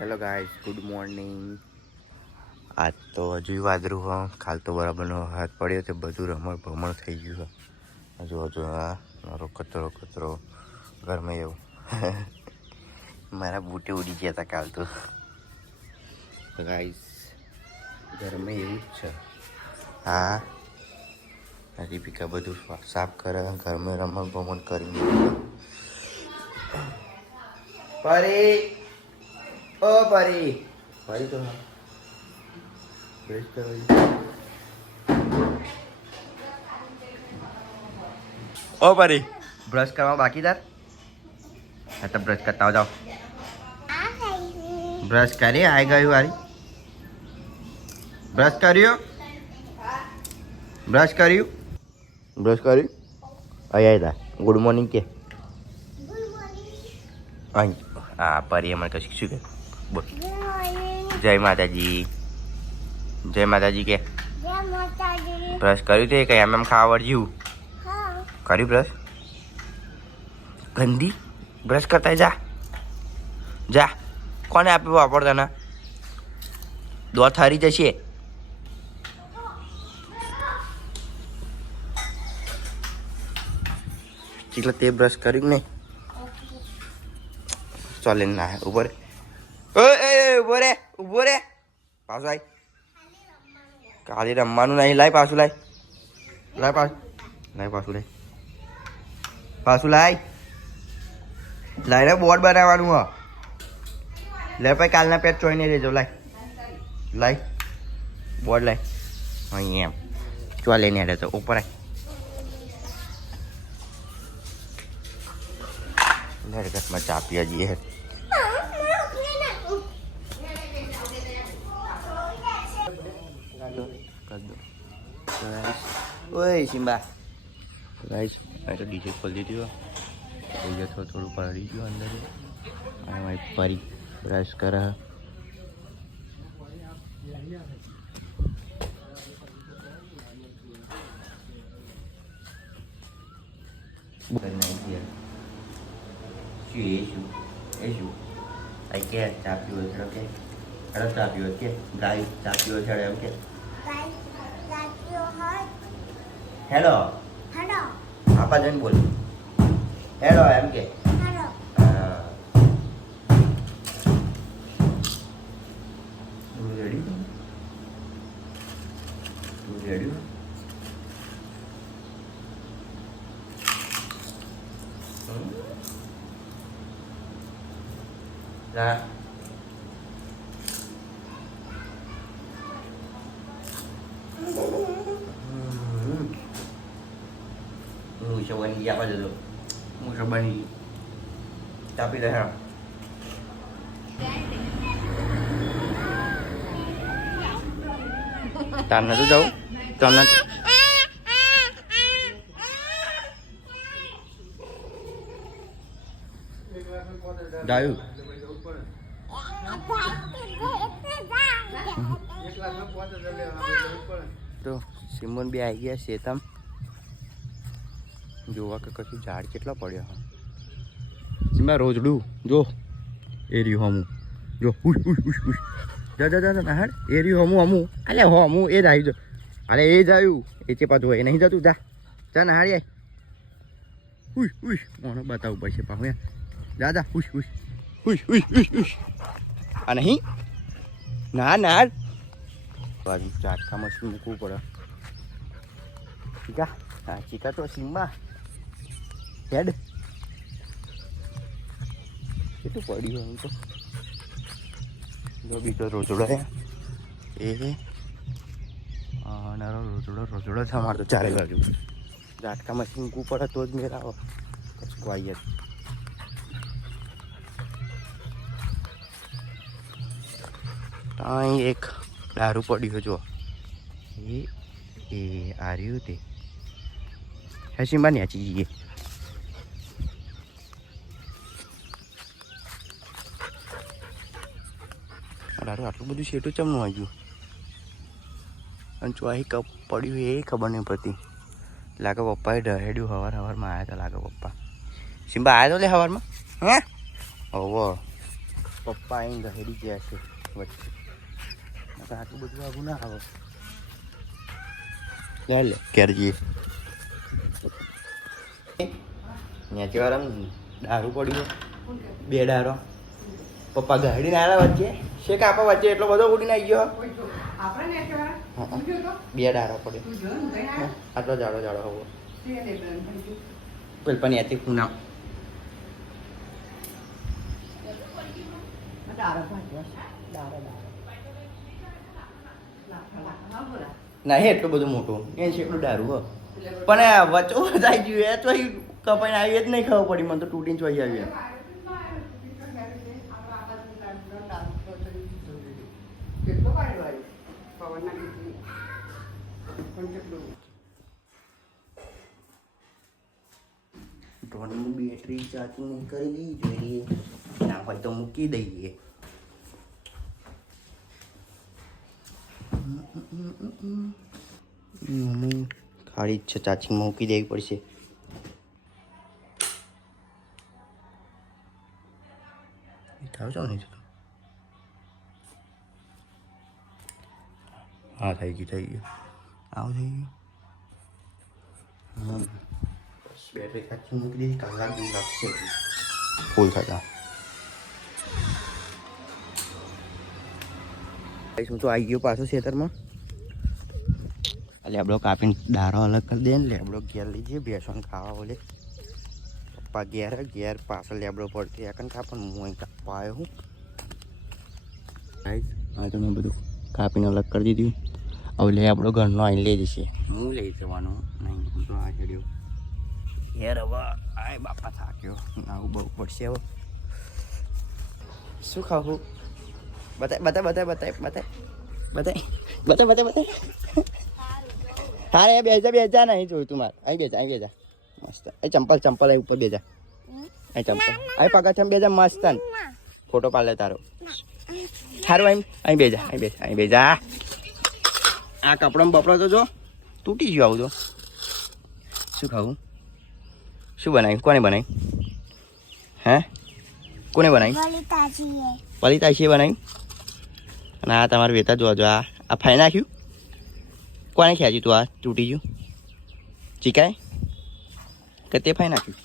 Hello guys good morning આજ તો હજુ વાદરું હા. કાલ તો બરાબરનો હાથ પડ્યો તે બધું રમણ ભમણ થઈ ગયું હજુ હજુ, હા. મારો કચરો કચરો. ઘરમાં એવું. મારા બૂટે ઉડી ગયા હતા કાલ તો. ગાઈસ ઘરમાં એવું જ છે. હા. દીપિકા બધું સાફ કરે, ઘરમાં રમણ ભમણ કરીને પરી ઓ પરી પરી તો હા બ્રશ કરો ઓ પરી બ્રશ કરવા બાકી તાર હા તો બ્રશ કરતા આવો જાઓ બ્રશ કરી આઈ ગયું વારી બ્રશ કર્યો બ્રશ કર્યું બ્રશ કર્યું અહીં આવી તા ગુડ મોર્નિંગ કે અહીં હા પરી અમારે કશું શું કે બોલ. જય માતાજી. જય માતાજી કે. બ્રશ કર્યું તે કઈ એમ એમ ખાવા વળ્યું? કર્યું બ્રશ? ગંદી. બ્રશ કરતા જા. જા. કોને આપ્યું વાપર તને દોત હારી જશે. એટલે તે બ્રશ કર્યું નહીં? ચાલે ના ઊભો રે. ઓય એ ઊભો રે ઊભો રે. પાછું આય કાલે રમવાનું નહીં, લાય પાછું લાય. લાય પાછું. લાય પાછું લાય. પાછું લાય. લાય બોર્ડ બનાવવાનું હ. લે ભાઈ, કાલના પેટ ચોઈને લેજો, લાય. લાય. બોર્ડ લાય. અહીં એમ. ચો લઈને હેડે તો, ઉપર આય. લે ઘરમાં ચા પીવા જઈએ હેડ ઓય સિમ્બા. ગાઈસ મેં તો ડીજે ખોલી દીધો. ડીજે થોડું થોડું પડી ગયું અંદર. અને મારી ફરી બ્રશ કરા. આઈ કે ચા પીવો છે કે? ગાય ચા પીવો છે એમ કે? હેલો આપા જઈને બોલ હેલો એમ કે હા. તું ready? તું? ના હમ. હું છે બની ગયા બાજુ તો હું છે બની ચાપી દે હા તાર નતું જવું તમને જાયું તો સિમોન બી આવી ગયા શેતમ જોવા કે કશું ઝાડ કેટલા પડ્યા હા સિમ્બા, રોજડું. જો. એ રહ્યું હમું જો. ઉશ ઉશ ઉશ ઉશ જા જા ના એ રહ્યું હમું હમું અલે, હો હમું એ જ આવી જો. અરે, એ જ આવ્યું. એ ચે પાછું એ નહીં જતું? જા. જા ના આય. ઉશ ઉશ મને બતાવવું પડશે પાછું જા જા. ઉશ ઉશ ઉશ ઉશ ઉશ ઉશ આ નહીં? ના ના. બાજુ ચાટકા મશીન મૂકવું પડે. ચીકા ચીકા તો સિમ્બા. હેડ. કેટલું પડ્યું હવે તો? જો બીજો રોજડો હે એ. નારો રોજડો રોજડો છે અમારે તો ચારે બાજુ. ઝાટકા મશીન મૂકવું પડે તો જ મેળ આવે વાઈએ અહીં એક દારૂ પડ્યો જો. એ એ આ રહ્યું તે. હેસીમાં ન્યાચી જઈએ. દારૂ આટલું બધું શેઠું ચમનું આવ્યું અને ચોહી કપ પડ્યું એ ખબર નહીં પડતી. લાગે પપ્પાએ ઢહેડ્યું હવાર હવારમાં આવ્યા હતા લાગે પપ્પા. સિમ્બા આવ્યા લે હવારમાં? હે? ઓવો પપ્પા અહીં ગહેરી ગયા છે વચ્ચે. આટલું બધું આવું ના આવે. લે લે, ઘેર જઈએ. નેચવાળા દારૂ પડ્યો બે દારો. પપ્પા ગાડીને આવ્યા વચ્ચે? શેક આપા વચ્ચે એટલો બધો ઉડીને આવી ગયો? બે ડારા પડ્યો. આટલો જાડો જાડો પેલ પણ હતી ખૂના ના એટલું બધું મોટું. એ છે એટલું દારૂ હો. પણ વચ્ચો વચાઈ ગયું એ તો કપાઈને આવી જ નહીં ખબર પડી. મને તો તૂટીને ચોઈ આવી. પવનના લીધે. પણ કેટલું? ડ્રોનની બેટરી ચાર્જિંગ કરી દેવી જોઈએ. ના હોય તો મૂકી દઈએ. ખાલી છે ચાર્જિંગમાં મૂકી દેવી પડશે. થાવ છો નહીં હા થઈ ગયું થઈ ગયું આવું થઈ ગયું? બસ બેટરી ચાર્જિંગ મૂકી દીધી કલાક જેવું લાગશે. ફૂલ થતા હું તો આવી ગયો પાછો ખેતરમાં? લેબડો કાપીને દારો અલગ કરી દે ને લેબડો ઘેર લઈ જઈએ બેસન ખાવા બોલે. પપ્પા ઘેર ઘેર પાછળ લેબડો પડતી એકન ખા, પણ હું અહીં કાપવા આવ્યો હું. હા તો મેં બધું કાપીને અલગ કરી દીધું. હવે આપણો ઘરનો અહીં લઈ જશે. હું લઈ જવાનો? નહીં, હું તો આ ચડ્યો ઘેર હવે આય બાપા થાક્યો. આવું બહુ પડશે હવે શું ખાવું બતાય બતાય બતાય બતાય બતાય. બતાય બતાય બતાય બતાય. હા એ બેજા બેજા નહીં જોયું તું મારે. અહીં બેજા અહીં બેજા મસ્ત. અહીં ચંપલ ચંપલ અહીં ઉપર બેજા અહીં ચંપલ. અહીં પગા ચમ બેજા મસ્ત ફોટો પાડે તારો. સારું અહીં અહીં બેજા અહીં બેજા અહીં બેજા આ કપડામાં બપડા તો જો તૂટી ગયો આવું તો શું ખાવું? શું બનાવ્યું કોને બનાવ્યું હે? કોને બનાવ્યું પલિતા છે બનાવ્યું અને આ તમારે વેતા જોવા જો, આ આ ફાઈ નાખ્યું? કોને ખ્યાચ્યું તું? આ તૂટી ગયું? ચીકાય? કે તે ફાઈ નાખ્યું?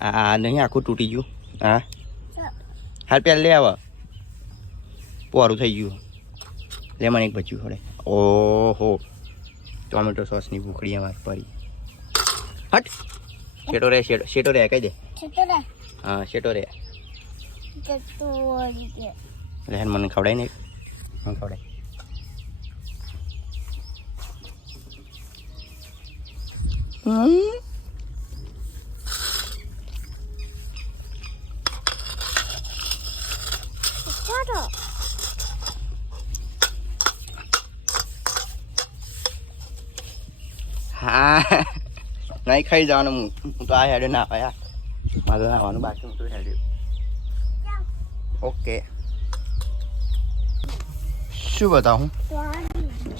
આ નહીં, આખું તૂટી ગયું. હા? હાલ પહેલાં લે આવ. પોરું થઈ ગયું. લે મને એક બચ્યું ખડે ઓહો. ટોમેટો સોસની ભૂખડી અમારી પડી. હટ. શેટો રે શેટો શેટો રે કહી દે. હા શેટો રે. લે મને ખવડાય ને મને ખવડાય? હમ હા. નહીં, ખાઈ જવાનું. હું તો આ હેડે ના પાયા મારે નાવાનું બાકી, હું તો હેડ્યું ઓકે. શું બતાવું?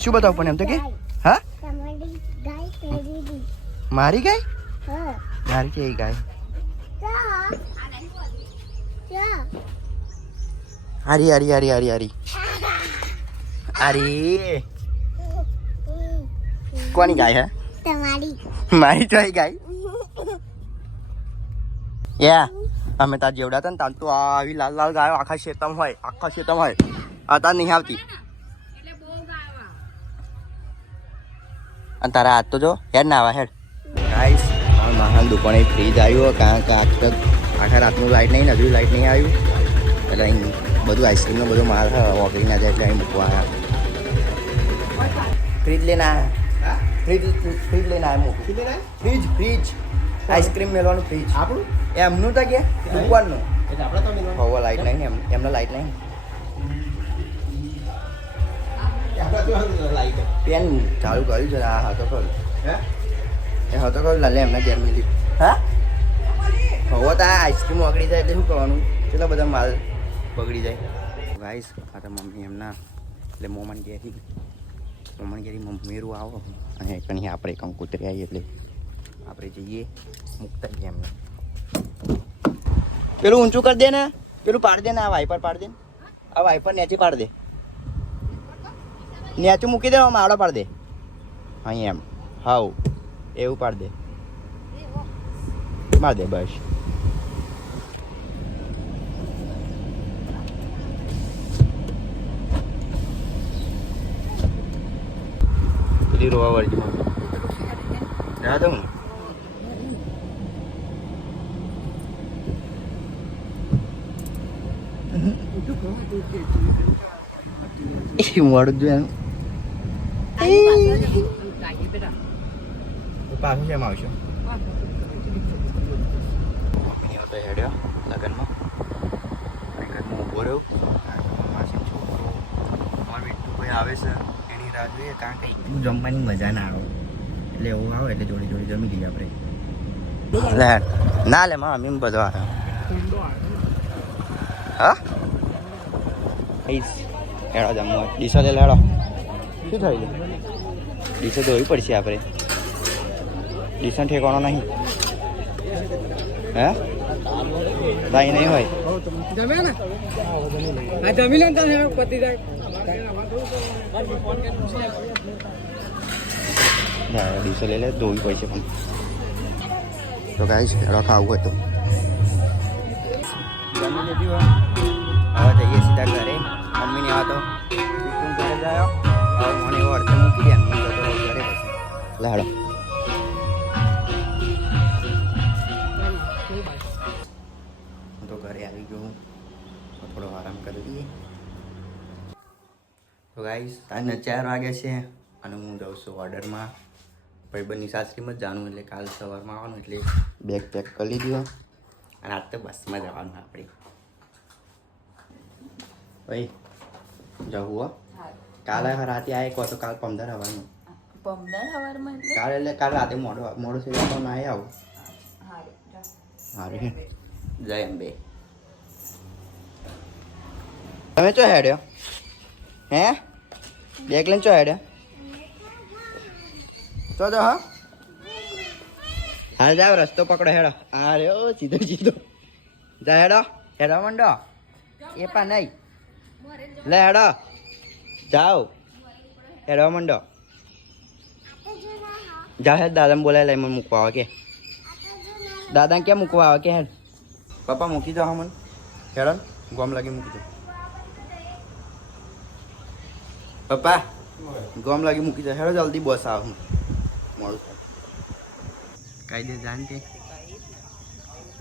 શું બતાવું પણ એમ તો કે? હા? મારી ગાય? મારી કે ગાય? હારી હારી હારી હારી હારી. હારી. કોની ગાય, હે? તમારી. મારી તો ગાય યા અમે તાર જેવડા હતા ને તાર તો આવી લાલ લાલ ગાયો આખા શેતમ હોય આખા શેતમ હોય. આ તાર નહીં આવતી. અને તારા હાથ તો જો હેડ ના આવે હેડ. ગાઈસ મહાન દુકાને ફ્રીજ આવ્યું કારણ કે આખા આખા રાતનું લાઈટ નહીં નજરું લાઈટ નહીં આવ્યું. એટલે અહીં બધું આઈસ્ક્રીમનો બધો માલ ઓગળી ના જાય એટલે અહીં મૂકવા આવ્યા. ફ્રીજ આવ્યા ફ્રીજ ફ્રીજ લઈને આવ્યા મૂકું ફ્રીજ ફ્રીજ આઈસ્ક્રીમ મેળવાનું ફ્રીજ આપણું? એમનું તો કે દુકાનનું. એટલે આપણે તો મેળવાનું. હવે લાઈટ નહીં એમ એમને લાઈટ નહીં. પેન ચાલુ કર્યું છે ને આ હતો ખરું. હે? એ હતો ખરું લાલે એમને ઘેર મિલી. હા? હવે તો આ આઈસ્ક્રીમ ઓગળી જાય એટલે શું કરવાનું? કેટલા બધા માલ બગડી જાય. ગાઈસ આ તો મમ્મી એમના એટલે મોમન ઘેરી મોમન ઘેરી મમ્મીરું આવો અને કણી આપણે કંકુતરી આવીએ એટલે આપણે જઈએ મુકતા જઈએ એમને. પેલું ઊંચું કરી દે ને, પેલું પાડ દે ને, આ વાઈપર પાડ દે આ વાઈપર નેચી પાડ દે. નેચું મૂકી દે, આમાં પાડ દે. અહીં એમ. હાઉ. એવું પાડ દે. માર દે બસ. પેલી રોવા વાળી જા દઉં ને મોડું જ એનું પાછું શેમ આવશો? હેડ્યો લગ્નમાં. ઘરમાં ઊભો રહ્યો. માસી છોકરો વિઠ્ઠુભાઈ આવે છે. રાહ જોઈએ કારણ કે એકલું જમવાની મજા ના આવે. એટલે એવું આવે એટલે જોડી જોડી જમી લઈએ આપણે. લે ના લે માં મમ્મી બધો આવે હા? હેડો જમવા. ડીસો લે લેડો શું થયું? ડીસો ધોવી પડશે આપણે. ડીસો ઠેકવાનો નહીં. હે? ભાઈ નહીં હોય. જમે ને? જમી લે પતિ જાય. ના, ડીશો લઈ લે ધોવી પડશે પણ. તો ગાઈશ હેડો ખાવું હોય તો. હવે જઈએ સીધા ઘરે. મમ્મીને આવા તો ઘરે જાયો. હવે મને એવો અર્થ મૂકી દે ને હું જતો ઘરે પછી. લે તો ઘરે આવી ગયો. થોડો આરામ કરી દઈએ તો ગાઈસ સાંજના ચાર વાગે છે અને હું જાઉં છું ઓર્ડરમાં ભાઈબંધની સાસરીમાં જ જાણું એટલે કાલ સવારમાં આવવાનું એટલે બેગ પેક કરી લીધો. અને આજ તો બસમાં જવાનું આપણે. ભાઈ જવું હો. કાલે રાતે આ એક તો કાલ પંદર આવવાનું પમદાર હવારમાં એટલે? કાલે એટલે કાલ રાતે મોડો મોડો થઈ જાય તો ના આવું. હારે જય અંબે. તમે ચો હેડ્યો? હે? બેગ લઈને ચો હેડે. ચો જો, હા. હાલ જાવ, રસ્તો પકડો, હેડો. હા રે સીધો સીધો. જા, હેડો. હેડો, મંડો. એ પા નહીં. લે, હેડો. જાઓ. હેડો, મંડો. જા, હેડ, દાદાને બોલાય, લઈ મને મૂકવા આવે, કે. દાદા ક્યાં મૂકવા આવે, કે, હેડ. પપ્પા, મૂકી જાઓ મને. હેડો ગોમ લાગી મૂકી દો. પપ્પા ગોમ લાગી મૂકી જાય. હેડો જલ્દી બસ આવ મોડું થાય. કાઈ દે જાણ કે?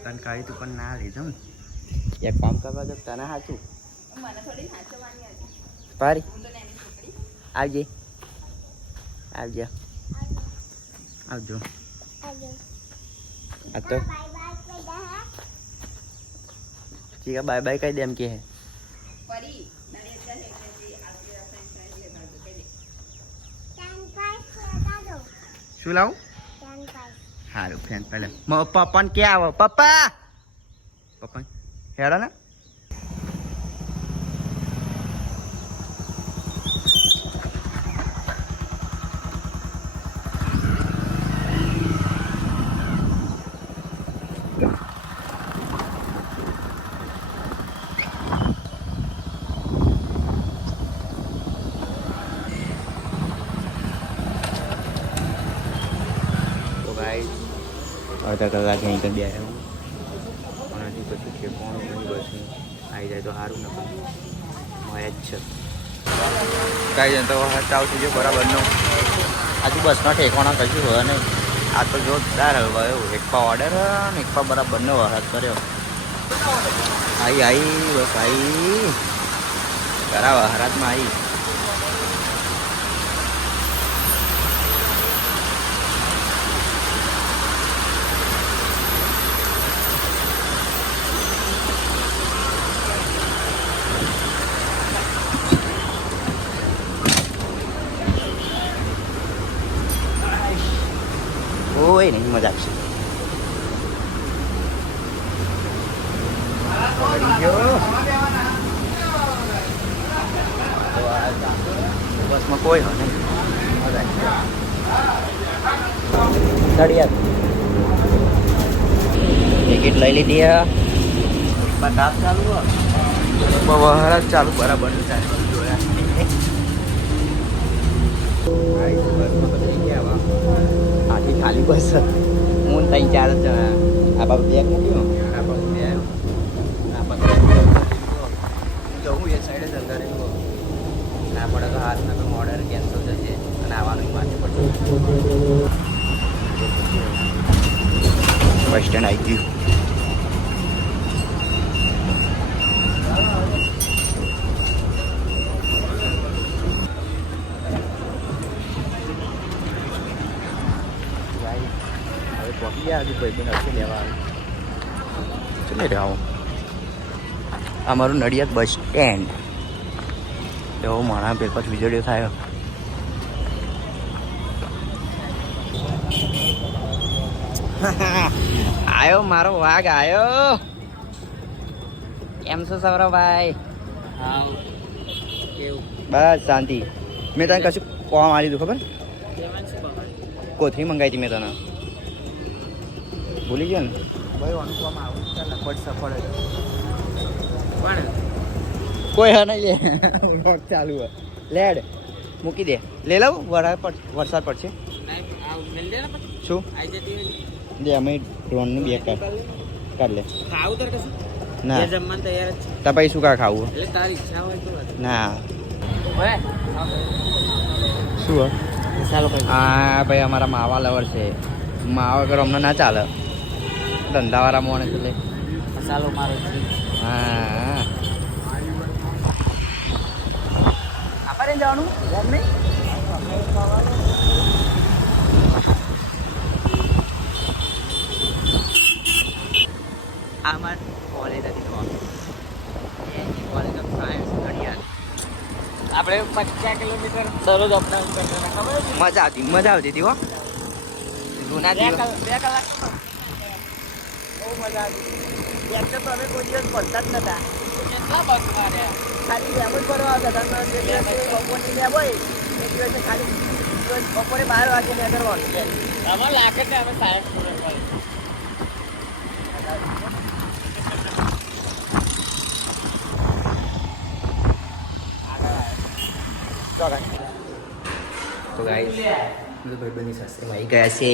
તને કાઢી તું પણ ના લીધો ને એક કામ કરવા દો તને સાચું મને થોડી સાચવવાની હતી. પારી. હું તો આવજે. આવજો. આવજો. આ તો. ઠીક બાય બાય કહી દે એમ કે હે. ફરી નાની અત્યારે એટલે જે આપણે ફ્રેન્ડ ફ્રેન્ડ લે ભાગો કહી દે શું લાવું? સારું ફેન પહેલે. પપ્પાને ક્યાં આવો? પપ્પા! પપ્પા હેડો ને અડધા કલાક અહીં કરી બે પણ હજી પછી છે કોણ નહીં બસ આવી જાય તો સારું ને પણ. મળે જ છે. કાંઈ જાય તો હાથ થઈ જો બરાબર નો. આજુ બસમાં ઠેકવાના કશું હોય નહીં. આ તો જોરદાર હલવા એવું એક પા ઓર્ડર ને એક પા બરાબરનો વરસાદ કર્યો. આઈ આઈ બસ આઈ. કરાવ હરાતમાં આવી ઓય નહીં મજા આવશે. બસમાં કોઈ હોય નહીં. ટિકિટ લઈ લીધી ચાલુ બહાર ચાલુ બરાબર છે. બસ હું ત્રણ ચાર જ આ બાબુ બેગ મૂક્યું આ બાબુ બે આ બાબુ જવું એ સાઈડે જ અંદર રહેવું ના પડે તો હાથ ના તો ઓર્ડર કેન્સલ થશે અને આવવાનું માથે પડશે બસ સ્ટેન્ડ આવી ગયું હવે પહોંચી ગયા ભાઈ હશે લેવા ચલે રે આવો આ મારું નડિયાદ બસ સ્ટેન્ડ. એવો મારા પેપર વીજળીઓ થાય. આયો મારો વાઘ આયો. કેમ છો સૌરભભાઈ બસ શાંતિ. મેં તને કશું કોમ આવી દીધું ખબર? કોથળી મંગાવી હતી મેં તને. ભૂલી ગયો ને? ભાઈ અનુપમા આવું ચાલ લખવટ સફળ પણ કોઈ હા નહીં લે. ચાલુ હોય. લેડ મૂકી દે. લે લઉં વરસાદ પડ વરસાદ પડશે. શું? દે અમે ડ્રોનનું બે કાઢ. કાઢ લે. ખાવું તો કશું ના. જમવાનું તૈયાર જ છે. તા પછી શું કા ખાવું? એટલે તારી ઈચ્છા હોય તો ના. શું હે ચાલો ભાઈ. આ ભાઈ અમારા માવા લવર છે. માવા વગર અમને ના ચાલે. ધંધાવાળા મોણે એટલે. મસાલો મારો છે. હા આપણે જવાનું? ગમે નહીં? આ કોલેજ હતી કોલેજ ઓફ સાયન્સ ઘડિયાળ. આપણે પચાસ કિલોમીટર સરોજ અપડાઉન કરતા ખબર છે? મજા આવતી મજા આવતી હતી હો. જૂના બે કલાક બહુ મજા આવી. એમ તો અમે કોઈ દિવસ ભણતા જ નતા. કેટલા બસ માર્યા? ખાલી એમ જ ભરવા આવતા હતા. જે દિવસે બપોરની લેબ હોય એ દિવસે ખાલી દિવસ બપોરે બાર વાગે ને કરવાનું અમારે લાગે છે અમે સાયન્સ સ્ટુડન્ટ તો ગાઈસ બધું ભાઈબંધની શાસ્ત્રમાં આવી ગયા છે.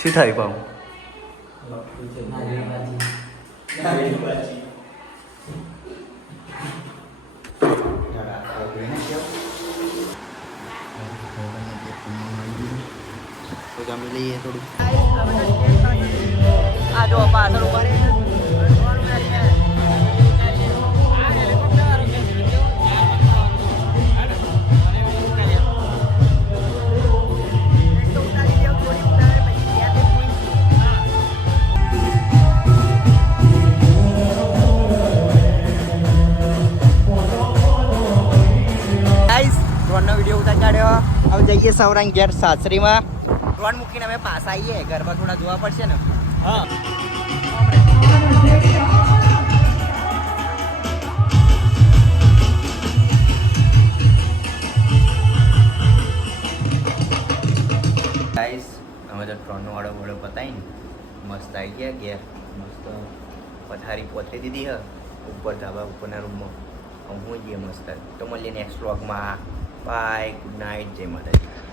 શું થયું પાઉં તો જમી લઈએ થોડું આ જો પાછળ ઊભા રહે કાઢ્યો હવે જઈએ સૌરાંગ ઘેર સાસરીમાં. ડ્રોન મૂકીને અમે પાછા આવીએ. ગરબા થોડા જોવા પડશે ને. હા. ગાઈસ અમે તો ટ્રોનનો ઓર્ડર બોર્ડર પતાવીને મસ્ત આવી ગયા ઘેર. મસ્ત પથારી પોતે દીધી હ. ઉપર ધાબા ઉપરના રૂમમાં હું જઈએ મસ્ત. તો મળીએ નેક્સ્ટ વ્લોગમાં બાય ગુડ નાઇટ જય માતાજી